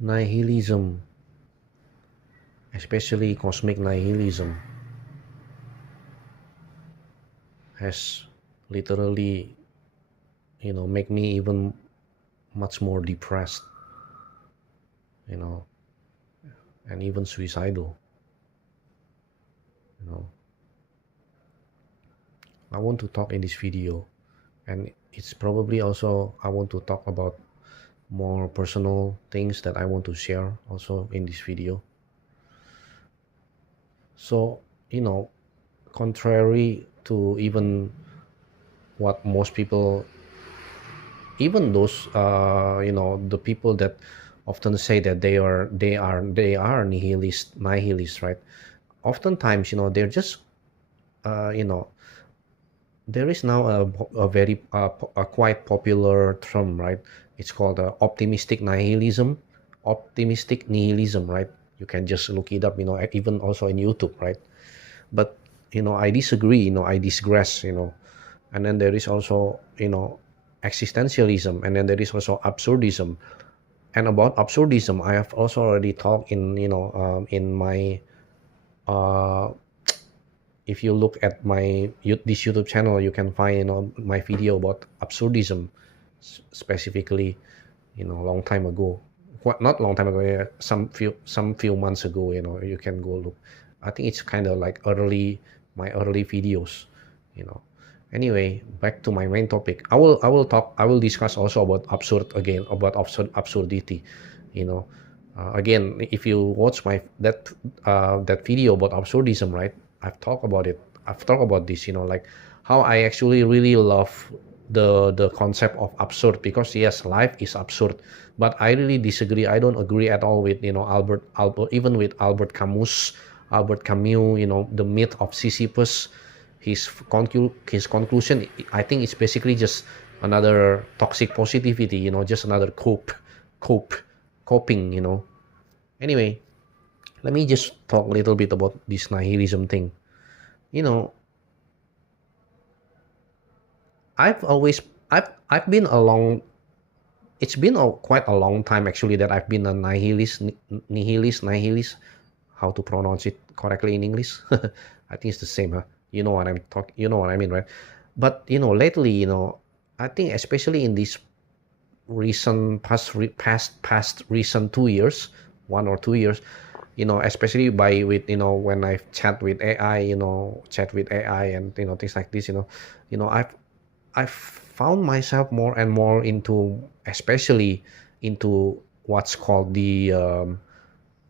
Nihilism, especially cosmic nihilism, has literally, make me even much more depressed, you know, and even suicidal. You know, I want to talk in this video, and it's probably also I want to talk about more personal things that I want to share also in this video. So, contrary to even what most people, even those the people that often say that they are nihilists, right? Oftentimes, they're just uh, you know there is now a very a quite popular term, right? It's called optimistic nihilism, right? You can just look it up, even also in YouTube, right? But I disagree, I digress, and then there is also existentialism, and then there is also absurdism. And about absurdism, I have also already talked in in my uh, if you look at this YouTube channel, you can find my video about absurdism, specifically, a long time ago. What, not long time ago, yeah, some few months ago. You can go look. I think it's kind of like my early videos. you know Anyway, back to my main topic. I will discuss also about absurdity. Again, if you watch that video about absurdism, right? I've talked about this, like how I actually really love the concept of absurd, because yes, life is absurd, but I really disagree. I don't agree at all with Albert, even with Albert Camus, the myth of Sisyphus. His conclusion, I think, it's basically just another toxic positivity, just another cope coping. Anyway, let me just talk a little bit about this nihilism thing. you know I've always I've been along it's been quite a long time, actually, that I've been a nihilist. How to pronounce it correctly in English? I think it's the same, huh? You know what I mean, right? But lately, I think especially in this recent past recent 2 years, 1 or 2 years, especially when I chat with AI, and things like this. I've found myself more and more into, especially into what's called the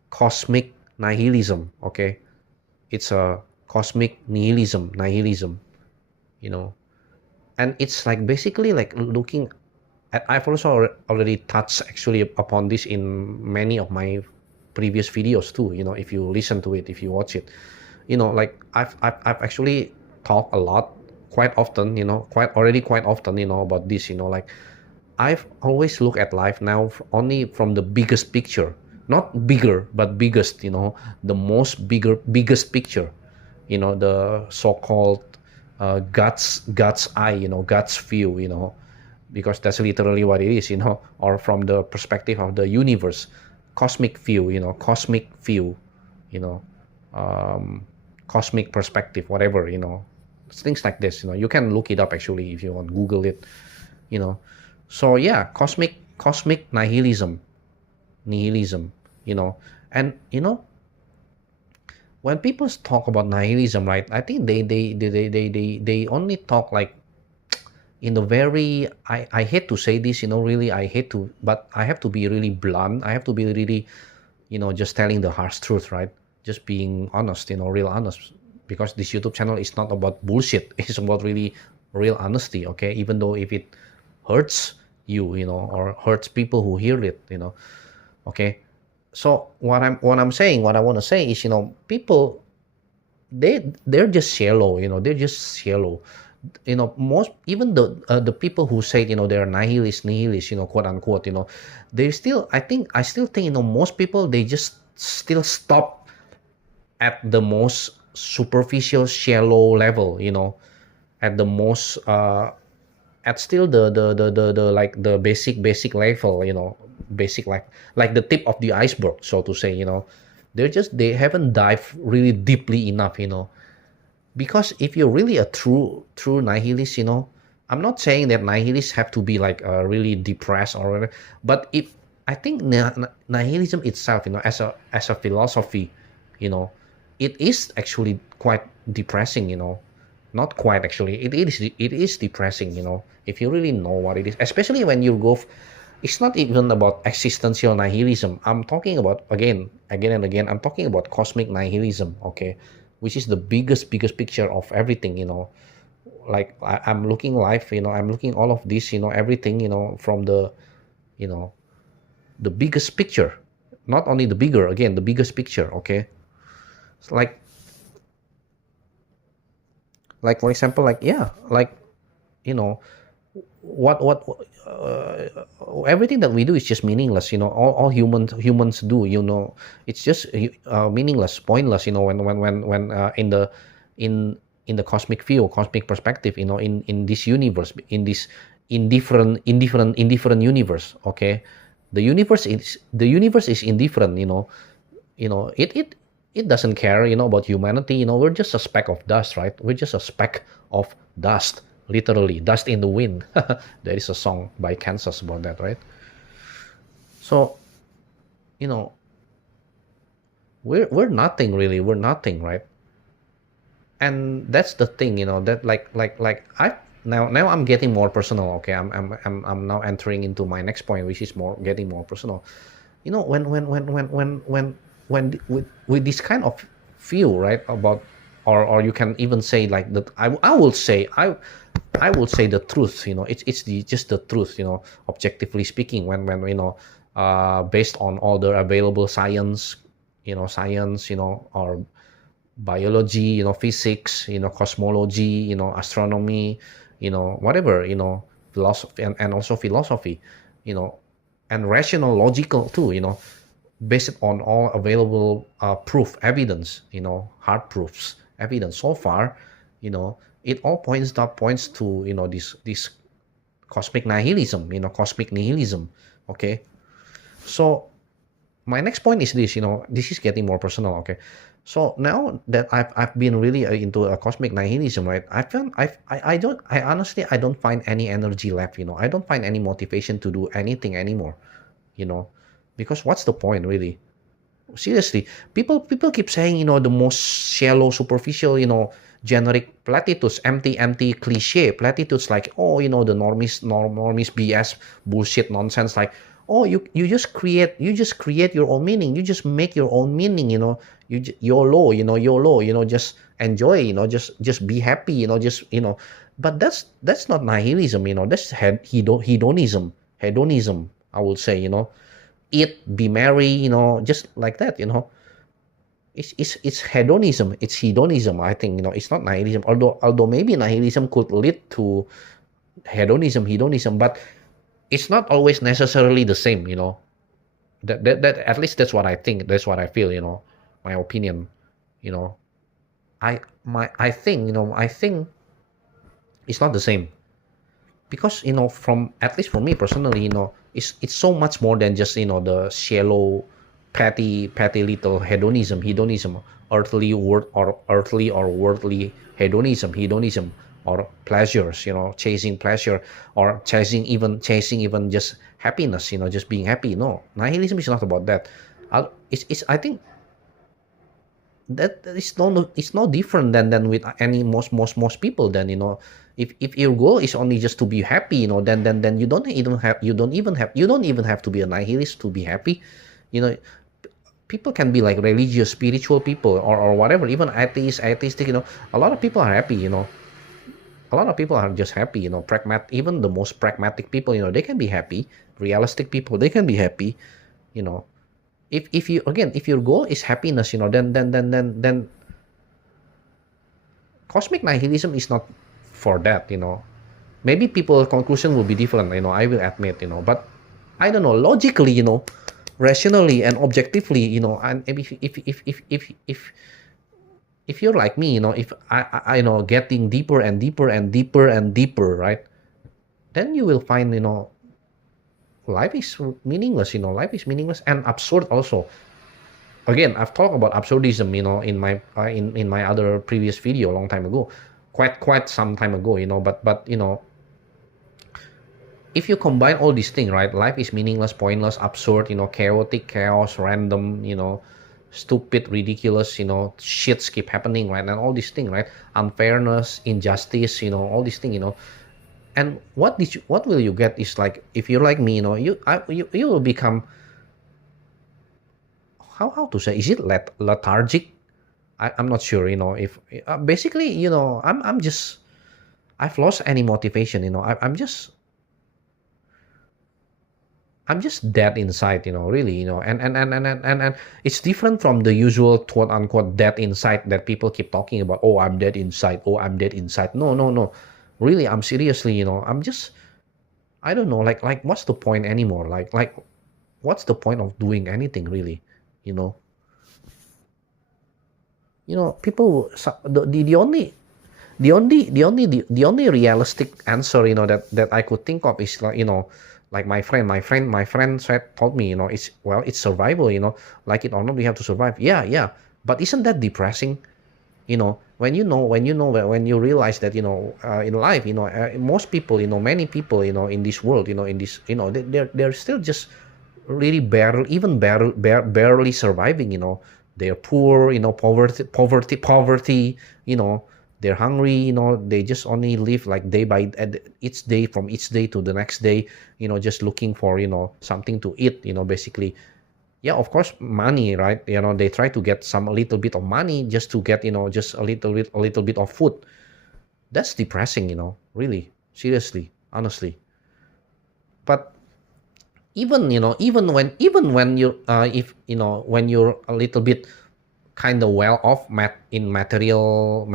cosmic nihilism. Okay, it's a cosmic nihilism, you know, and it's like basically like looking at. I've also already touched actually upon this in many of my previous videos too. If you listen to it, if you watch it, like I've actually talked a lot, quite often, quite often, about this. Like I've always looked at life now only from the biggest picture, not bigger, but biggest. The biggest picture. The so-called God's eye, God's view. Because that's literally what it is. Or from the perspective of the universe, cosmic view. You know, um, cosmic perspective, whatever. Things like this. You can look it up actually if you want, Google it. you know so yeah, cosmic nihilism. you know and when people talk about nihilism, right, I think they only talk like in the very, I hate to say this, really, I hate to, but I have to be really blunt. I have to be really, just telling the harsh truth, right? Just being honest, real honest, because this YouTube channel is not about bullshit. It's about really real honesty. Okay, even though if it hurts you, or hurts people who hear it, okay. So what I want to say is, people, they're just shallow. They're just shallow. Most, even the people who say, they're nihilist, quote unquote, they still, I still think, most people, they just still stop at the most superficial, shallow level. At the most at still the like the basic level, basic like the tip of the iceberg, so to say. They haven't dived really deeply enough, because if you're really a true nihilist, I'm not saying that nihilists have to be like really depressed or whatever, but if I think nihilism itself, as a philosophy, you know it is actually quite depressing, not quite actually, it is depressing, if you really know what it is, especially when you go it's not even about existential nihilism. I'm talking about, again and again, I'm talking about cosmic nihilism, okay, which is the biggest picture of everything, like I'm looking life, I'm looking all of this, everything, from you know the biggest picture, not only the bigger, again, the biggest picture, okay. It's like for example, like, yeah, like, you know what everything that we do is just meaningless, all humans do, it's just meaningless, pointless, in the cosmic view, cosmic perspective, in this universe, in this indifferent universe, okay. The universe is indifferent, it doesn't care, about humanity. We're just a speck of dust, right? We're just a speck of dust, literally dust in the wind. There is a song by Kansas about that, right? So, you know we're nothing, really, we're nothing, right? And that's the thing, that like I now I'm getting more personal, okay. I'm now entering into my next point, which is more getting more personal. When with this kind of view, right, about, or you can even say like that, I will say the truth, it's just the truth, objectively speaking, when based on all the available science, or biology, physics, cosmology, astronomy, whatever, philosophy, and also philosophy, you know and rational, logical too, based on all available proof, evidence, hard proofs, evidence so far, it all points to, this cosmic nihilism, cosmic nihilism, okay. So my next point is this, this is getting more personal, okay. So now that I've been really into a cosmic nihilism, right, I honestly, I don't find any energy left, I don't find any motivation to do anything anymore, you know because what's the point, really? Seriously, people keep saying, the most shallow, superficial, generic platitudes, empty cliche platitudes, like, oh, the normies BS bullshit nonsense, like, oh, you just create your own meaning, you just make your own meaning, YOLO, just enjoy, just be happy, but that's not nihilism, that's hedonism, I would say, eat, be merry, just like that, it's hedonism, I think, it's not nihilism, although maybe nihilism could lead to hedonism, but it's not always necessarily the same, that at least that's what I think, that's what I feel, my opinion, you know I think it's not the same, because, from, at least for me personally, it's so much more than just, the shallow, petty little hedonism, earthly or worldly hedonism, or pleasures, chasing pleasure, or chasing even just happiness, just being happy. No, nihilism is not about that. It's I think that it's no different than with any most people. Then, if your goal is only just to be happy, then you don't even have to be a nihilist to be happy. you know People can be like religious, spiritual people, or whatever, even atheistic, a lot of people are happy, a lot of people are just happy, even the most pragmatic people, they can be happy. Realistic people, they can be happy, you know if your goal is happiness, then cosmic nihilism is not for that. Maybe people's conclusion will be different, I will admit, but I don't know, logically, rationally and objectively, and if you're like me, if I getting deeper and deeper and deeper and deeper, right, then you will find, life is meaningless. Life is meaningless and absurd also. Again, I've talked about absurdism, in my in my other previous video a long time ago, quite some time ago, but if you combine all these things, right? Life is meaningless, pointless, absurd, chaotic, chaos, random, stupid, ridiculous, shits keep happening, right? And all these things, right? Unfairness, injustice, all these things, and what will you get is like, if you're like me, you will become, how to say, is it lethargic? I'm not sure, if basically, I'm just, I've lost any motivation, I'm just dead inside, really, and it's different from the usual quote unquote dead inside that people keep talking about. Oh, I'm dead inside. Oh, I'm dead inside. No, no, no. Really, I'm seriously, I'm just, I don't know, like what's the point anymore? Like what's the point of doing anything really? You know, people, the only realistic answer, that I could think of is like, like my friend said, told me, it's, well, it's survival, like it or not, we have to survive. Yeah, yeah. But isn't that depressing? When you realize that, in life, most people, many people, in this world, in this, they're still just really barely surviving. They're poor, poverty, they're hungry, they just only live like day by each day, from each day to the next day, just looking for, something to eat, basically. Yeah, of course, money, right? They try to get some, a little bit of money just to get, just a little bit of food. That's depressing, really, seriously, honestly. But even when you if when you're a little bit kind of well off, in material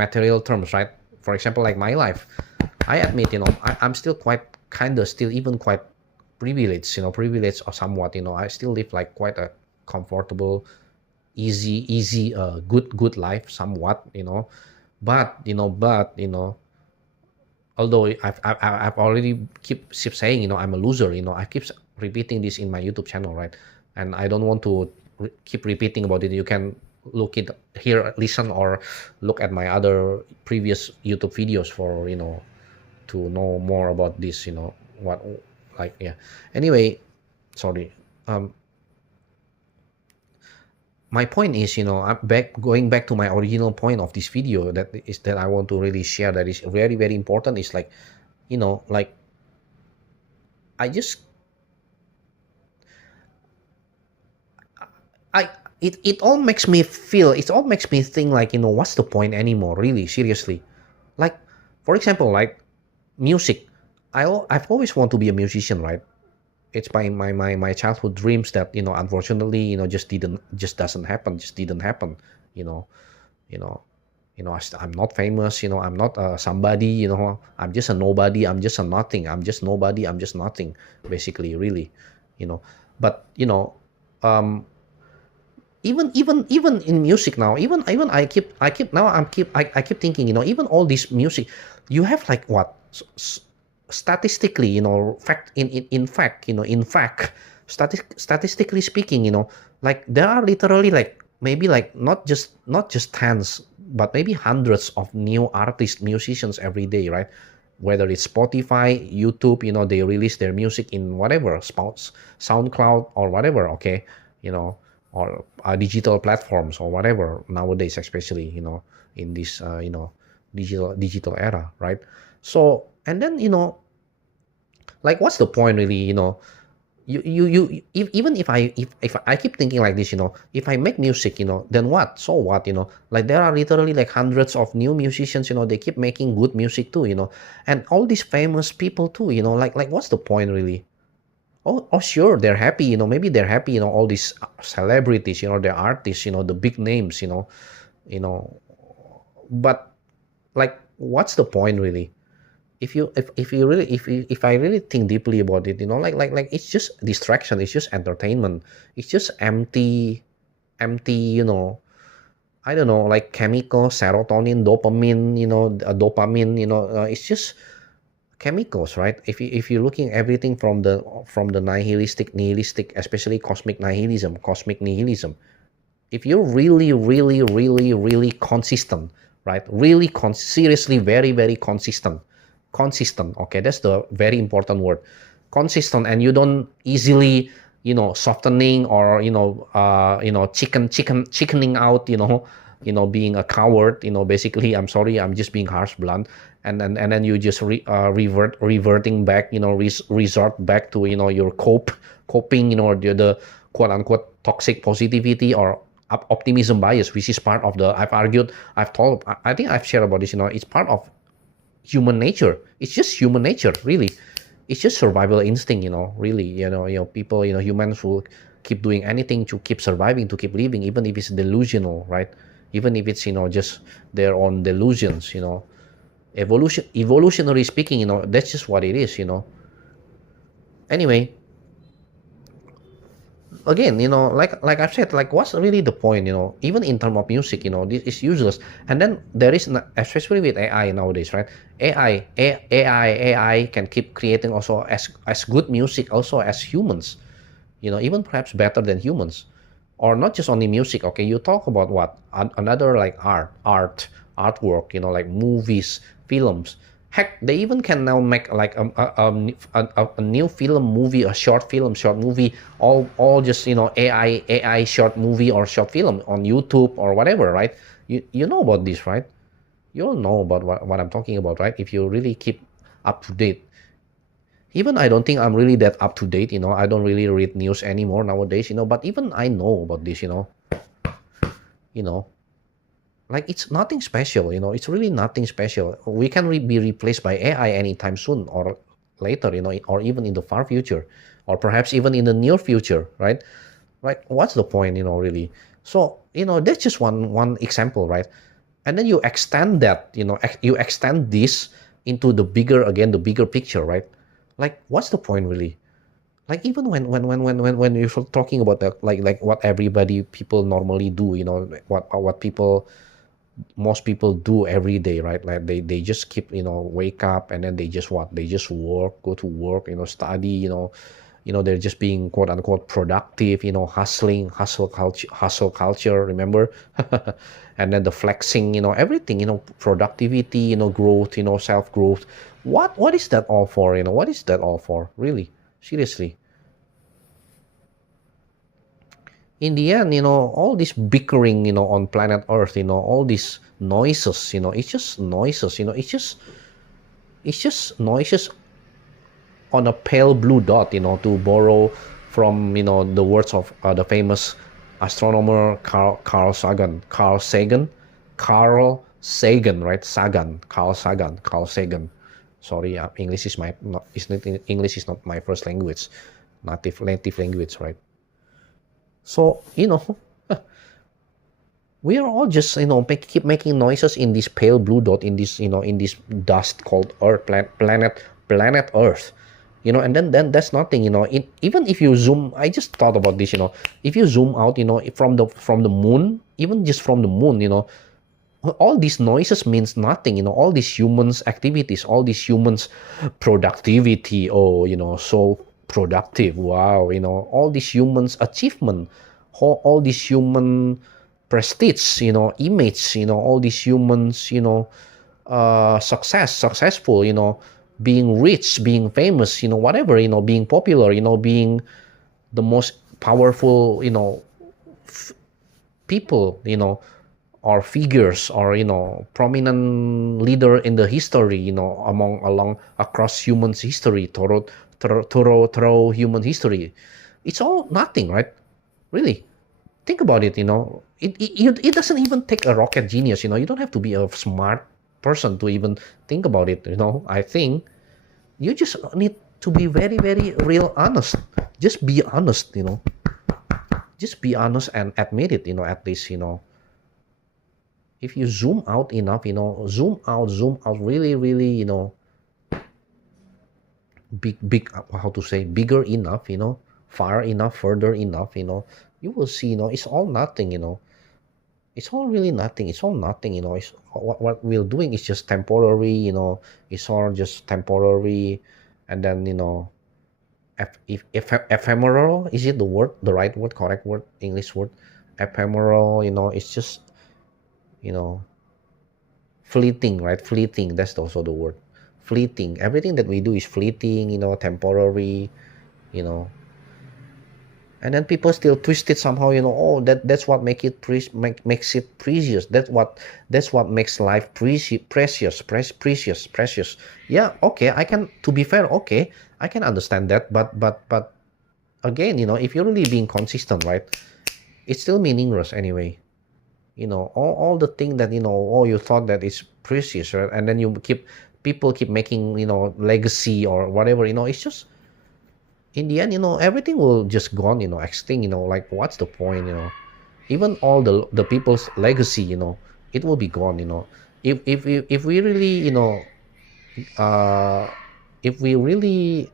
terms, right? For example, like my life, I admit, I'm still quite, kind of still, even quite privileged or somewhat. I still live like quite a comfortable, easy, good life, somewhat. But although I've already keep saying, I'm a loser. I keep repeating this in my YouTube channel, right? And I don't want to keep repeating about it. You can look it here, listen, or look at my other previous YouTube videos for, to know more about this. What, like, yeah. Anyway, sorry. My point is, I'm going back to my original point of this video, that I want to really share, that is very, very important, is like, like, I just, I it all makes me feel, it all makes me think, like, what's the point anymore, really, seriously. Like, for example, like music. I've always wanted to be a musician, right? It's my childhood dreams that, unfortunately, just didn't happen. you know you know I'm not famous, I'm not somebody, I'm just a nobody, I'm just a nothing, I'm just nobody, I'm just nothing, basically, really. you know but um even in music now, even I keep thinking, even all this music, you have like what, statistically, in fact, statistically speaking, like there are literally, like, maybe, like, not just tens, but maybe hundreds of new artists, musicians every day, right? Whether it's Spotify, YouTube, they release their music in whatever spots, SoundCloud or whatever, okay, you know or digital platforms or whatever nowadays, especially, in this, digital era, right? So, and then, like, what's the point, really? Even if I keep thinking like this, if I make music, then what, so what, like, there are literally like hundreds of new musicians, they keep making good music too, and all these famous people too, like, what's the point, really? Oh, sure, they're happy, maybe they're happy, all these celebrities, they're artists, the big names, you know but, like, what's the point, really? If I really think deeply about it, like it's just distraction, it's just entertainment, it's just empty, I don't know, like chemical, serotonin, dopamine, it's just chemicals, right? If you're looking everything from the nihilistic, especially cosmic nihilism, if you're really consistent, right? Really seriously, very consistent. Okay, that's the very important word, consistent, and you don't easily, softening, or chickening out, being a coward, basically. I'm sorry, I'm just being harsh, blunt. And then you just reverting back, resort back to, your coping, the quote unquote toxic positivity or optimism bias, which is part of the, I've argued, I've told, I think I've shared about this, it's part of human nature. It's just human nature, really. It's just survival instinct, really. People, humans will keep doing anything to keep surviving, to keep living, even if it's delusional, right? Even if it's, just their own delusions, evolutionary speaking, that's just what it is. Anyway, again, like I've said, like, what's really the point, even in terms of music, this is useless. And then there is, especially with AI nowadays, right? AI can keep creating also as good music also as humans, even perhaps better than humans. Or not just only music. Okay, you talk about what, another, like artwork, like movies, films. Heck, they even can now make like a new film, movie, a short movie, all just, AI short movie or short film on YouTube or whatever, right? You know about this, right? You all know about what I'm talking about, right? If you really keep up to date. Even I don't think I'm really that up to date, I don't really read news anymore nowadays, but even I know about this, you know like, it's nothing special, it's really nothing special. We can be replaced by AI anytime soon or later, or even in the far future, or perhaps even in the near future, right? Right, what's the point, really? So, that's just one example, right? And then you extend that, you extend this into the bigger picture, right? Like, what's the point, really? Like, even when you're talking about that, like what everybody people normally do, what most people do every day, right? Like, they just keep, wake up, and then they just what, they just work, go to work, study, they're just being quote unquote productive, hustle culture, remember? And then the flexing, everything, productivity, growth, self growth. What is that all for? What is that all for, really? Seriously. In the end, all this bickering, on planet Earth, all these noises, it's just noises, it's just noises on a pale blue dot, to borrow from, the words of the famous astronomer Carl Sagan. Sorry, English is not my first language, native language, right? So, we are all just, keep making noises in this pale blue dot, in this, in this dust called Earth, planet Earth, and then that's nothing, even if you zoom. I just thought about this, if you zoom out, from the moon, even just from the moon, all these noises means nothing, all these humans activities, all these humans productivity. Oh, so productive, wow, all these humans achievement, all these human prestige, image, all these humans, successful, being rich, being famous, whatever, being popular, being the most powerful, people, or figures, or prominent leader in the history, along across humans history, through human history. It's all nothing, right? Really, think about it. It doesn't even take a rocket genius. You don't have to be a smart person to even think about it. I think you just need to be very, very real honest. Just be honest. Just be honest and admit it. At least, if you zoom out enough, zoom out really, really, big, how to say, bigger enough, far enough, further enough, you will see, it's all nothing. It's all really nothing. It's all nothing, it's what we're doing is just temporary, it's all just temporary. And then, if ephemeral, is it the word, the right word, correct word, English word? Ephemeral, it's just, you know fleeting, right? Fleeting, that's also the word. Fleeting, everything that we do is fleeting, temporary, you know and then people still twist it somehow, oh, that's what makes it precious. That's what makes life precious. Yeah, okay, I can, to be fair, okay, I can understand that, but again, if you're really being consistent, right, it's still meaningless anyway. All the thing that, oh, you thought that is precious, right? And then people keep making, legacy or whatever, it's just, in the end, everything will just gone, extinct, like, what's the point, even all the people's legacy, it will be gone, if we really, uh if we really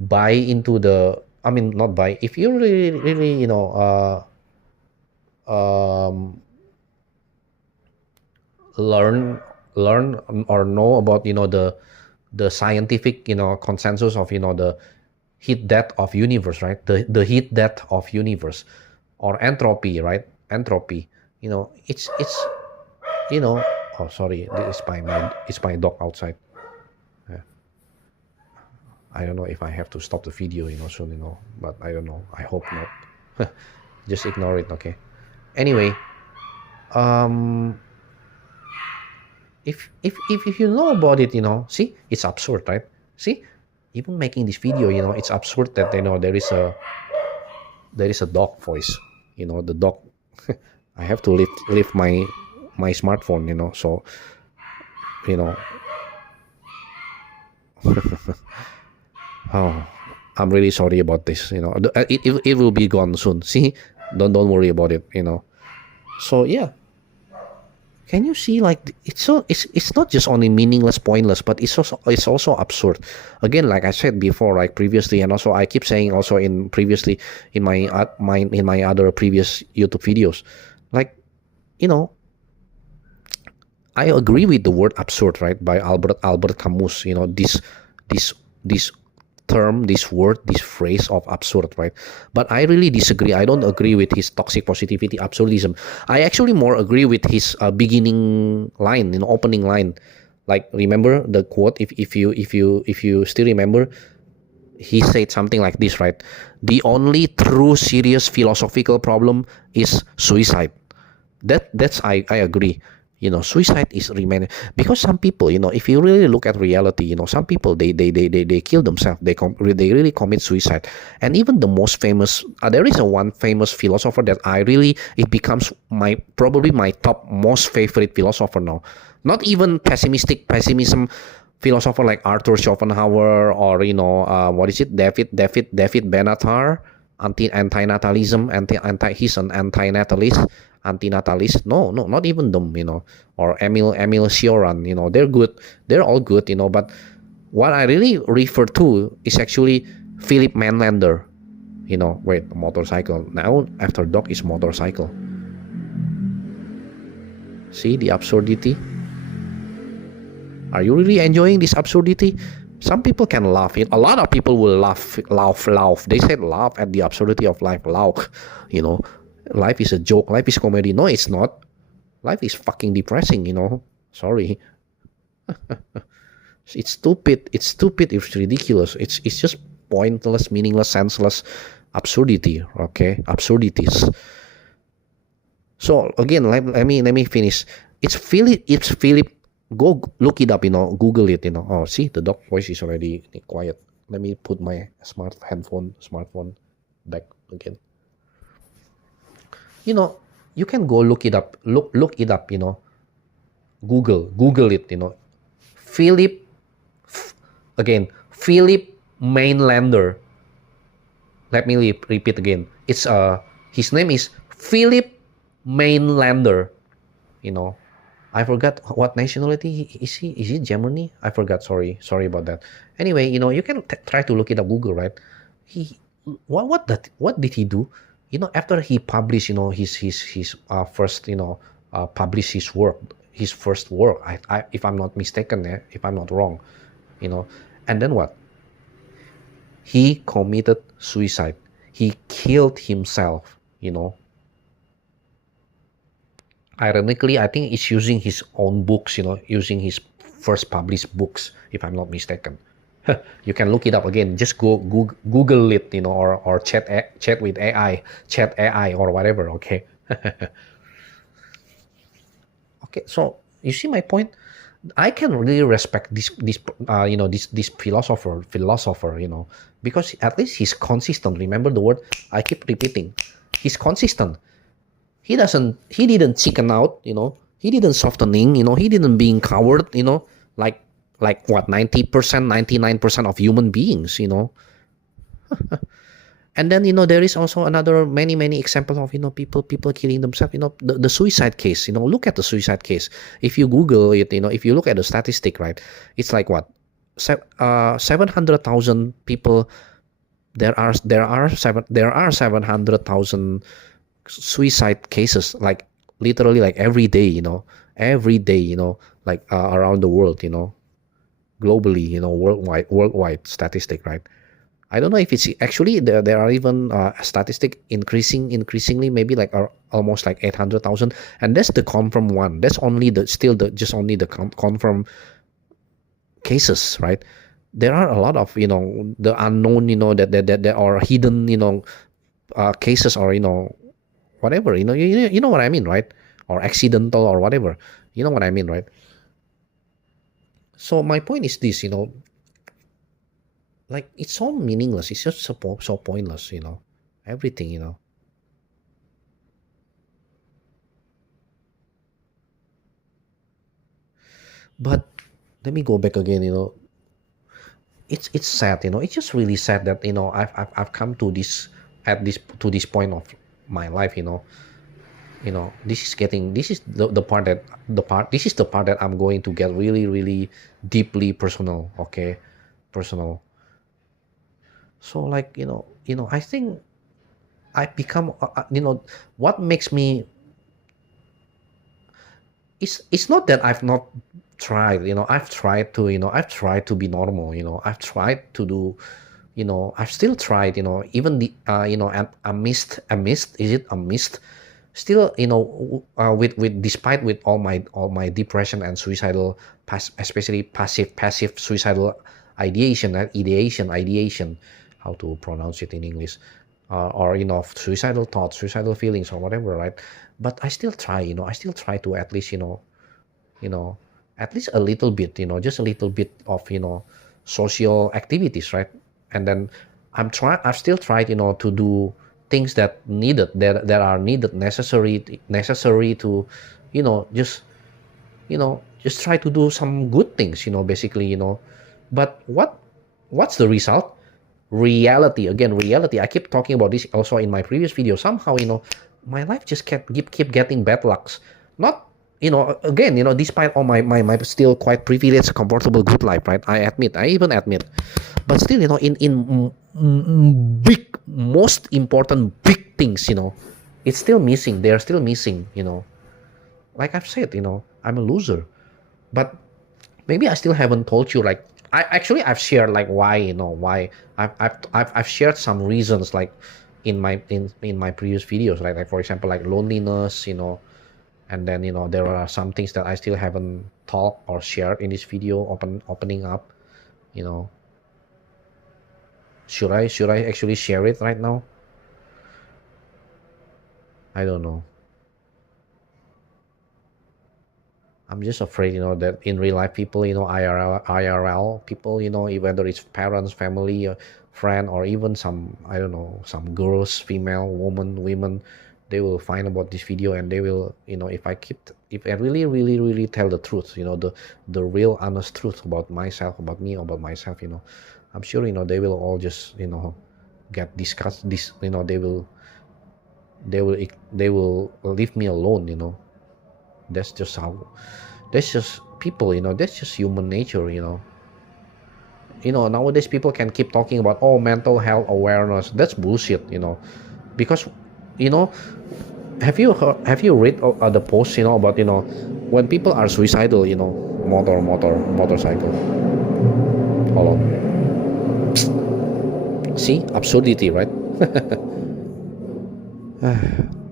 buy into the, I mean, not buy, if you really, um learn learn or know about, the scientific, consensus of, the heat death of universe, right? The heat death of universe, or entropy, right? Entropy, it's oh, sorry, this is my dog outside. Yeah. I don't know if I have to stop the video, soon, but I don't know, I hope not. Just ignore it, okay? Anyway, um if you know about it, see, it's absurd, right? See, even making this video, it's absurd that, there is a dog voice, the dog. I have to lift my smartphone, so, you know oh, I'm really sorry about this, it will be gone soon. See, don't worry about it, so yeah. Can you see, like, it's not just only meaningless, pointless, but it's also absurd. Again, like I said before, like previously, and also I keep saying also in previously, in my other previous YouTube videos, like, you know I agree with the word absurd, right, by Albert Camus. This term, this word, this phrase of absurd, right? But I really disagree. I don't agree with his toxic positivity, absurdism. I actually more agree with his beginning line, opening line. Like, remember the quote? If you still remember, he said something like this, right? The only true serious philosophical problem is suicide. That's I agree. Suicide is remaining, because some people, if you really look at reality, some people, they kill themselves, they really commit suicide. And even the most famous, there is one famous philosopher that it becomes probably my top most favorite philosopher now. Not even pessimism philosopher like Arthur Schopenhauer, or what is it, David Benatar, anti-natalism, he's an anti-natalist, antinatalist. No, not even them, or Emil Cioran. They're all good, but what I really refer to is actually Philip Manlander. Wait, motorcycle, now after dog is motorcycle. See the absurdity? Are you really enjoying this absurdity? Some people can laugh. A lot of people will laugh. They said laugh at the absurdity of life. Laugh, life is a joke. Life is comedy. No, it's not. Life is fucking depressing. Sorry. It's stupid. It's ridiculous. It's just pointless, meaningless, senseless absurdity. Okay, absurdities. So again, let me finish. It's Philip. Go look it up, Google it, Oh, see, the dog voice is already quiet. Let me put my smartphone back again. You can go look it up. Look it up, Google it, Philip Mainlander. Let me repeat again. It's his name is Philip Mainlander. I forgot what nationality is he. Is he Germany? I forgot. Sorry about that. Anyway, you can try to look it up, Google, right? What did he do? After he published, his first, publish his work, his first work. If I'm not mistaken, if I'm not wrong, and then what? He committed suicide. He killed himself. Ironically, I think it's using his own books. Using his first published books, if I'm not mistaken. You can look it up again. Just go Google it, or chat with AI, chat AI or whatever. Okay. Okay. So you see my point. I can really respect this philosopher, because at least he's consistent. Remember the word I keep repeating. He's consistent. He didn't chicken out. He didn't softening. He didn't being coward. Like what 90%, 99% of human beings. And then there is also another many examples of people killing themselves. The suicide case. Look at the suicide case. If you Google it, if you look at the statistic, right, it's like what 700,000 people. There are 700,000 suicide cases, like literally like every day. Like around the world. Globally. Worldwide statistic, right? I don't know if it's actually there are even statistic increasingly, maybe like almost like 800,000, and that's the confirmed one. That's only the confirmed cases, right? There are a lot of the unknown, that are hidden, cases, or whatever, you know what I mean, right? Or accidental or whatever, you know what I mean, right? So my point is this, like it's so meaningless. It's just so pointless, everything. But let me go back again. It's sad. It's just really sad that I've come to this point of my life. This is the part this is the part that I'm going to get really, really deeply personal. Okay, personal. So like I think I become what makes me. It's not that I've not tried. I've tried to be normal. I've tried to do. I've still tried. Even the amidst is it a mist? Still, with despite with all my depression and suicidal, especially passive suicidal ideation, how to pronounce it in English, or suicidal thoughts, suicidal feelings, or whatever, right? But I still try. I still try to at least at least a little bit, just a little bit of social activities, right? And then I've still tried to do things that are needed, necessary to just try to do some good things, basically. But what's the result? Reality. Again, reality. I keep talking about this also in my previous video. Somehow, my life just keep getting bad lucks. Not, again, despite all my still quite privileged, comfortable, good life, right? I even admit. But still, in big, most important big things, it's still missing. They're still missing, Like I've said, I'm a loser. But maybe I still haven't told you, like, I've shared like why I've shared some reasons, like in my previous videos, right? Like for example, like loneliness, and then there are some things that I still haven't talked or shared in this video, opening up. Should I actually share it right now? I don't know. I'm just afraid, that in real life people, IRL people, whether it's parents, family, friend, or even some, I don't know, some girls, female, women, they will find about this video, and they will, if I really, really, really tell the truth, the real honest truth about myself, about me, about myself, I'm sure, they will all just, get disgusted, they will leave me alone. That's just people, that's just human nature. Nowadays people can keep talking about mental health awareness. That's bullshit. Because have you read the posts, about, when people are suicidal, motorcycle. Hold on. See, absurdity, right?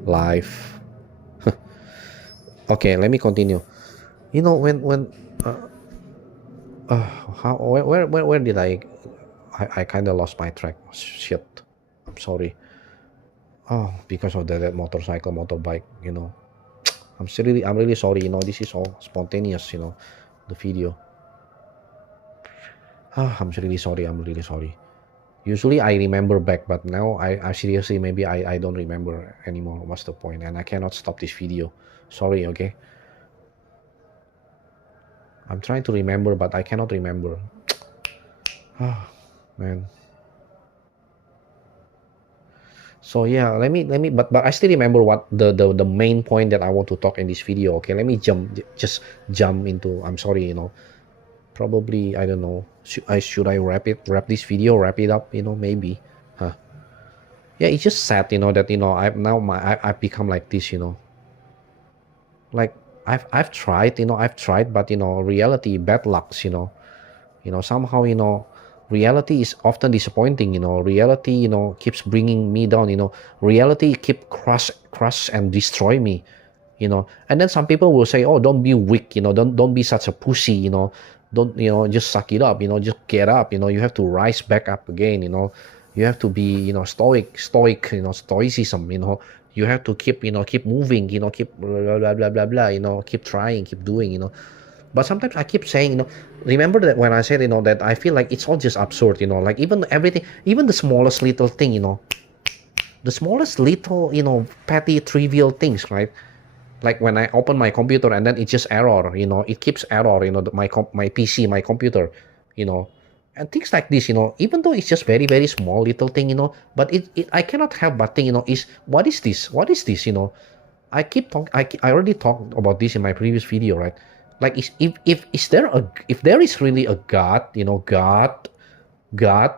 Life. Okay, let me continue. When how where did I kind of lost my track. Shit, I'm sorry. Oh, because of that motorcycle, motorbike. I'm really sorry. This is all spontaneous. The video. I'm really sorry. I'm really sorry. Usually I remember back, but now I seriously, maybe I don't remember anymore. What's the point? And I cannot stop this video. Sorry, okay? I'm trying to remember, but I cannot remember. Ah, man. So yeah, but I still remember what the main point that I want to talk in this video. Okay, let me just jump into. I'm sorry, probably, I don't know. Should I wrap this video, wrap it up? Maybe. Huh? Yeah, it's just sad, that I've become like this. Like I've tried, but reality, bad lucks. Somehow, reality is often disappointing. Reality, keeps bringing me down. Reality keep crush and destroy me. And then some people will say, oh, don't be weak. Don't be such a pussy. Don't, just suck it up. Just get up. You have to rise back up again. You have to be, stoic. Stoicism. You have to keep moving. Keep blah blah blah blah blah. Keep trying, keep doing. But sometimes I keep saying, remember that when I said, that I feel like it's all just absurd. Like even everything, even the smallest little thing. The smallest little, petty, trivial things, right? Like when I open my computer and then it just error, it keeps error, my PC, my computer, and things like this, even though it's just very, very small little thing, but it I cannot help but think, is what is this? What is this? I already talked about this in my previous video, right? Like, if there is really a God, God,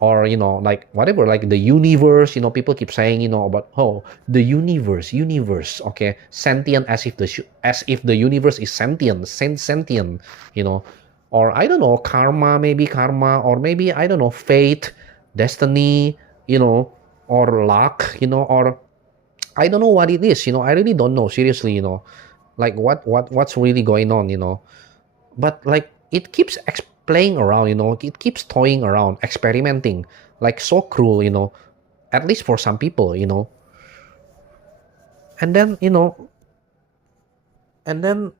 or like whatever, like the universe, people keep saying, about, oh, the universe, okay, sentient, as if the universe is sentient, or I don't know, karma, or maybe, I don't know, fate, destiny, or luck, or I don't know what it is. I really don't know, seriously. Like what's really going on, but like it keeps playing around, it keeps toying around, experimenting, like so cruel, at least for some people, and then and then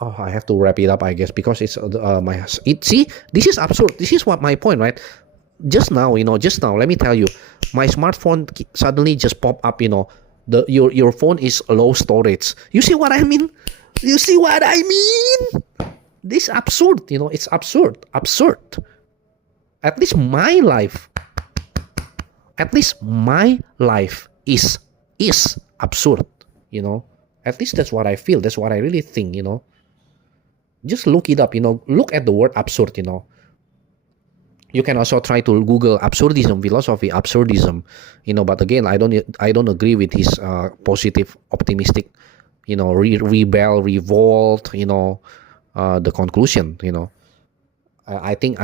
oh, I have to wrap it up, I guess, because it's see, this is absurd. This is what my point, right? Just now, let me tell you, my smartphone suddenly just pop up, your phone is low storage. You see what I mean? This absurd, it's absurd. At least my life is absurd. At least that's what I feel. That's what I really think. Just look it up. Look at the word absurd. You can also try to Google absurdism, philosophy, absurdism, but again, I don't agree with his positive, optimistic, rebel, revolt, the conclusion, I think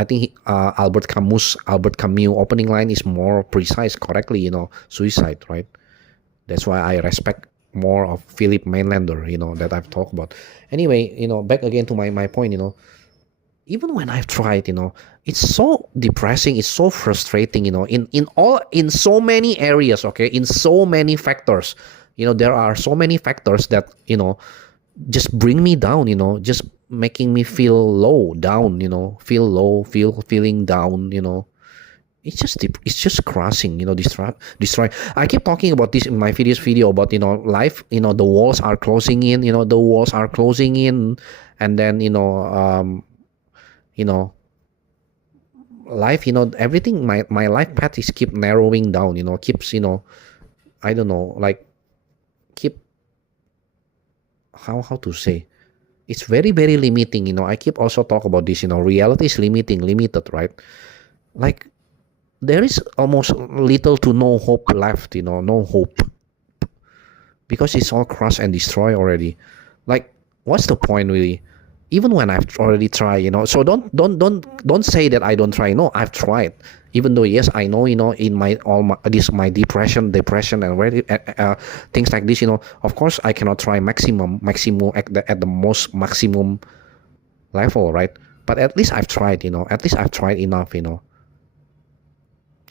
Albert Camus opening line is more precise, correctly, suicide, right? That's why I respect more of Philip Mainlander, that I've talked about. Anyway, back again to my point, even when I've tried, it's so depressing, it's so frustrating, in so many areas, okay, in so many factors, there are so many factors that, just bring me down, just making me feel low, down, feeling down, it's just crushing, destroy. I keep talking about this in my previous video about, life, the walls are closing in, and then, life, everything, my life path is keep narrowing down, keeps, I don't know, like keep, how to say, it's very, very limiting. I keep also talk about this, reality is limited, right? Like there is almost little to no hope left, no hope, because it's all crushed and destroyed already. Like, what's the point really? Even when I've already tried, so don't say that I don't try. No, I've tried. Even though, yes, I know, in my depression and things like this, of course I cannot try maximum at the most maximum level, right? But at least I've tried, at least I've tried enough,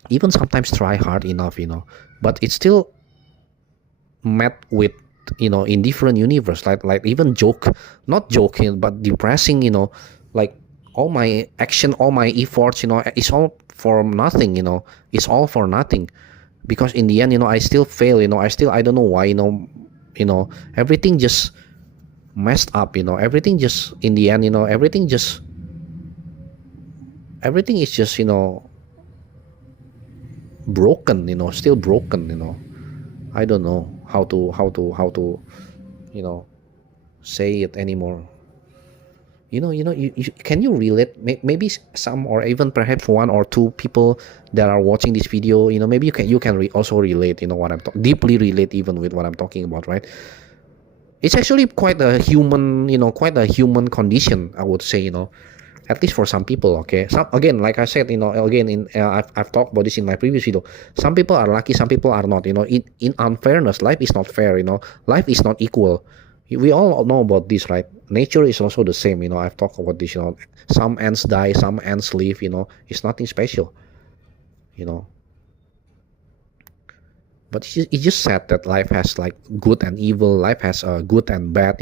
even sometimes try hard enough, but it's still met with, in different universe, like even not joking, but depressing, like all my action, all my efforts, it's all for nothing, it's all for nothing, because in the end, I still fail, I don't know why, everything just messed up, everything just in the end, everything is just, broken, still broken, I don't know how to say it anymore. Can you relate? Maybe some, or even perhaps one or two people that are watching this video, maybe you can also relate, what I'm deeply relate even with what I'm talking about, right? It's actually quite a human condition, I would say, at least for some people. Okay, some, again, like I said, again, I've talked about this in my previous video. Some people are lucky, some people are not. In unfairness, life is not fair. Life is not equal. We all know about this, right? Nature is also the same. I've talked about this. Some ants die, some ants live. It's nothing special. you know but it's just sad that life has like good and evil, life has good and bad.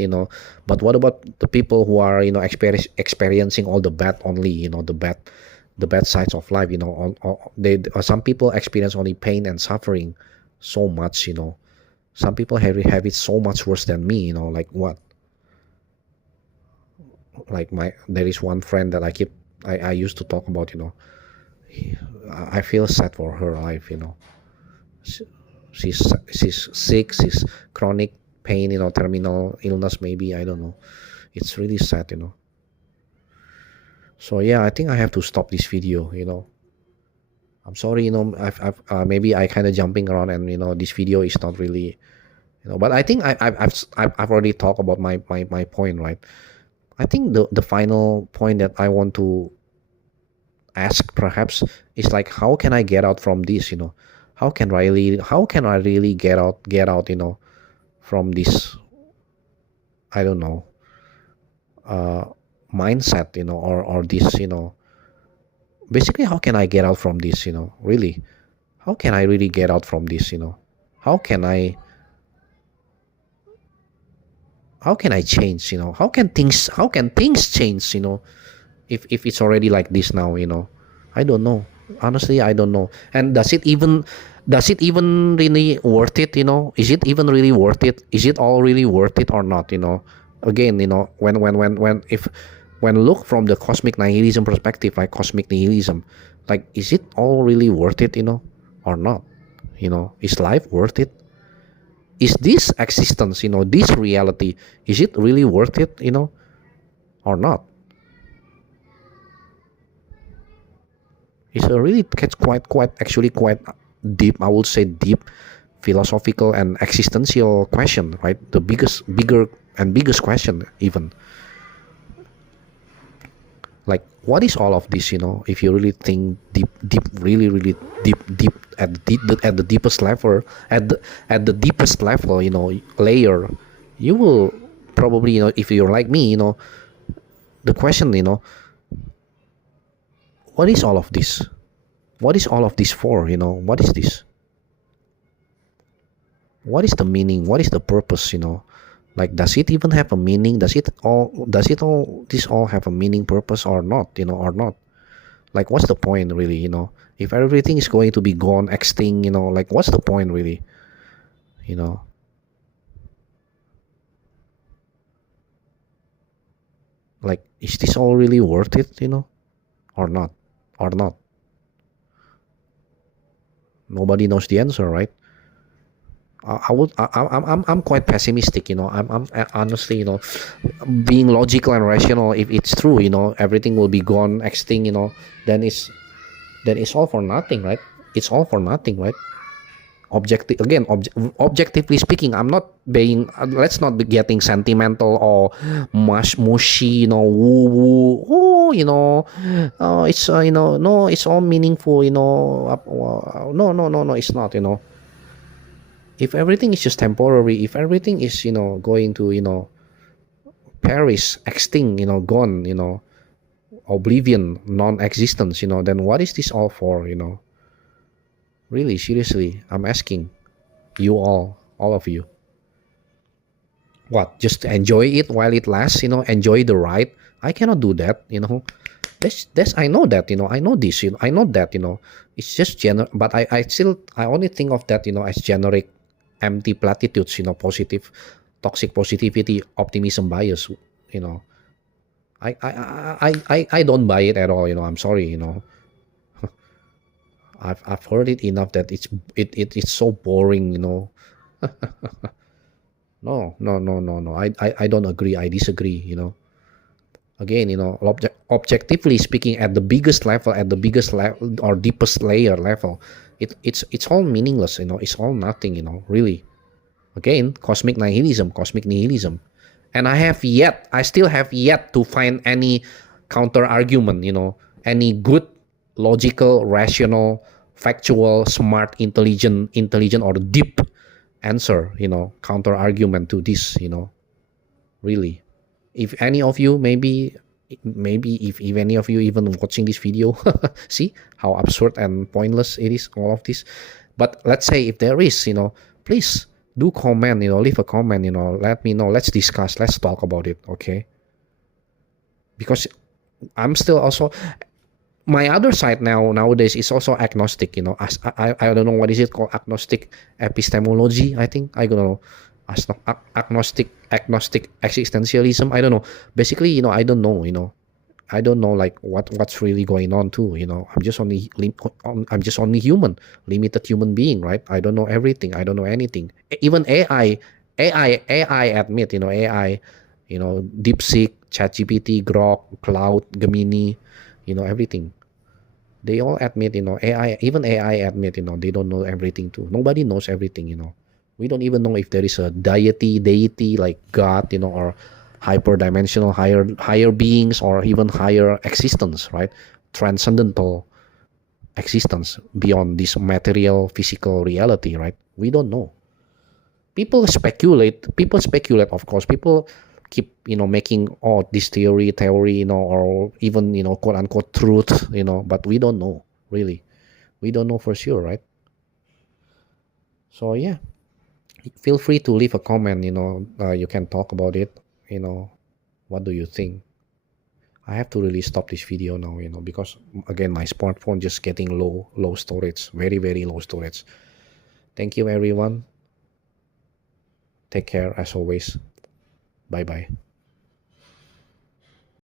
But what about the people who are experiencing all the bad only, the bad sides of life? Some people experience only pain and suffering so much. Some people have it so much worse than me. Like what? Like there is one friend that I used to talk about. I feel sad for her life. She's sick, she's chronic pain, terminal illness, maybe, I don't know. It's really sad. So yeah, I think I have to stop this video. I'm sorry. I've maybe I kind of jumping around, and this video is not really, but I think I've already talked about my point, right? I think the final point that I want to ask perhaps is like, how can I get out from this? How can I really get out from this, I don't know, mindset, or this, basically, how can I get out from this? Really, how can I really get out from this? How can I change? How can things change? If it's already like this now. I don't know. Honestly, I don't know. And does it even really worth it? Is it even really worth it? Is it all really worth it or not? Again, when look from the cosmic nihilism perspective, like cosmic nihilism, like, is it all really worth it? Or not? Is life worth it? Is this existence, this reality, is it really worth it? Or not? It's a really quite deep, I would say, deep philosophical and existential question, right? The biggest question even. Like, what is all of this? If you really think deep, really deep at the deepest level, at the deepest level, layer, you will probably, if you're like me, the question, what is all of this? What is all of this for? What is this? What is the meaning? What is the purpose? Like, does it even have a meaning? Does it all have a meaning, purpose, or not? Or not? Like, what's the point really? If everything is going to be gone, extinct, like, what's the point really? Like, is this all really worth it? Or not? Or not? Nobody knows the answer, right? I'm quite pessimistic. I'm honestly, being logical and rational. If it's true, everything will be gone, extinct. Then then it's all for nothing, right? It's all for nothing, right? Objectively speaking, I'm not being, let's not be getting sentimental or mushy, woo woo, oh, it's no, it's all meaningful, no, no, no, no, it's not, if everything is just temporary, if everything is, going to, perish, extinct, gone, oblivion, non-existence, then what is this all for, really, seriously, I'm asking you all of you. What? Just enjoy it while it lasts, enjoy the ride? I cannot do that, That's I know that, I know this, I know that, it's just but I only think of that, as generic empty platitudes, positive, toxic positivity, optimism bias, I don't buy it at all, I'm sorry, I've heard it enough that it's so boring, No, no, no, no, no. I don't agree. I disagree. Again, objectively speaking, at the biggest level, at the biggest level or deepest layer level, it's all meaningless. It's all nothing. Really. Again, cosmic nihilism, and I still have yet to find any counter argument. Any good, logical, rational, factual, smart, intelligent or deep answer, counter argument to this, really. If any of you, maybe if any of you even watching this video, see how absurd and pointless it is, all of this. But let's say if there is, please do comment, leave a comment, let me know, let's discuss, let's talk about it, okay? Because I'm still also, my other side nowadays is also agnostic, as I don't know what is it called, agnostic epistemology, I think, I don't know, agnostic existentialism, I don't know. Basically, I don't know, I don't know like what's really going on too, I'm just only human, limited human being, right? I don't know everything, I don't know anything. Even AI admit, AI, DeepSeek, ChatGPT, Grok, Cloud, Gemini, everything. They all admit, even AI admit, they don't know everything too. Nobody knows everything, We don't even know if there is a deity like God, or hyperdimensional, higher beings, or even higher existence, right? Transcendental existence beyond this material, physical reality, right? We don't know. People speculate, of course. People keep making this theory, or even quote unquote truth, but we don't know, really. We don't know for sure, right? So yeah, feel free to leave a comment, you can talk about it, what do you think? I have to really stop this video now, because again, my smartphone just getting low storage, very, very low storage. Thank you, everyone. Take care as always. Bye bye.